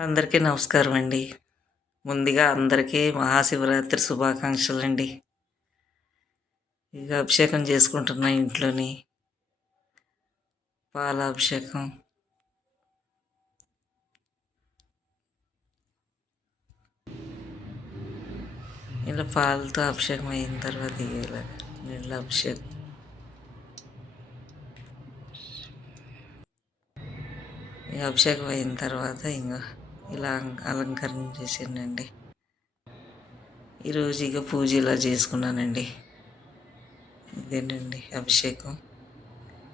అందరికీ నమస్కారం అండి. ముందుగా అందరికీ మహాశివరాత్రి శుభాకాంక్షలు అండి ఇక అభిషేకం చేసుకుంటున్నా ఇంట్లోని పాలాభిషేకం. ఇలా పాలతో అభిషేకం అయిన తర్వాత ఇలా నీళ్ళ అభిషేకం. అభిషేకం అయిన తర్వాత ఇంకా ఇలా అలంకరణ చేసానండి ఈరోజు ఇక పూజ ఇలా చేసుకున్నానండి. ఇదేనండి అభిషేకం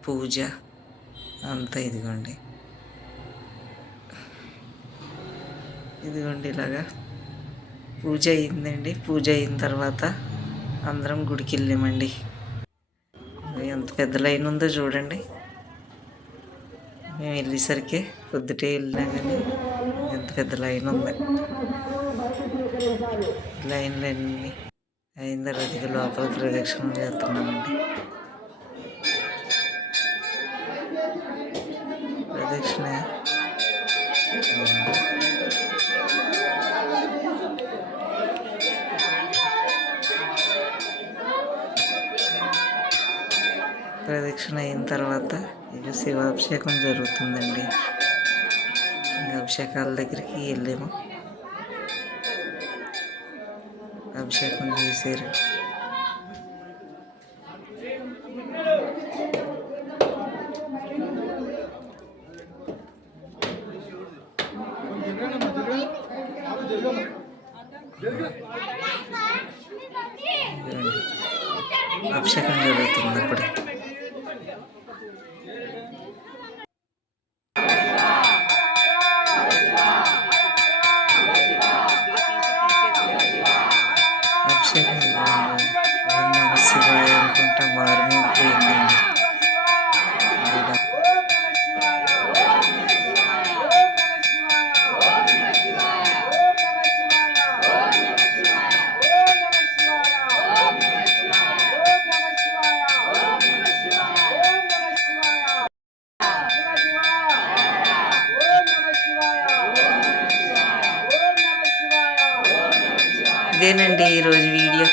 పూజ అంతా ఇదిగోండి. ఇదిగోండి ఇలాగా పూజ అయిందండి. పూజ అయిన తర్వాత అందరం గుడికి వెళ్ళామండి. ఎంత పెద్ద లైన్ ఉందో చూడండి. మేము వెళ్ళేసరికి పొద్దుటే వెళ్ళినా కానీ పెద్ద పెద్ద లైన్ ఉంది. లైన్లు అన్నీ అయిన తర్వాత ఇక లోపల ప్రదక్షిణ చేస్తున్నామండి. ప్రదక్షిణ. ప్రదక్షిణ అయిన తర్వాత ఇక శివాభిషేకం జరుగుతుందండి. ఇంకా అభిషేకాల దగ్గరికి వెళ్ళాము. అభిషేకం చేశారు. అభిషేకం జరుగుతుంది అప్పుడే అభిషేకం శివాయ అనుకుంటా మారుమోగిపోయిందండి ఇదేనండి ఈరోజు వీడియో.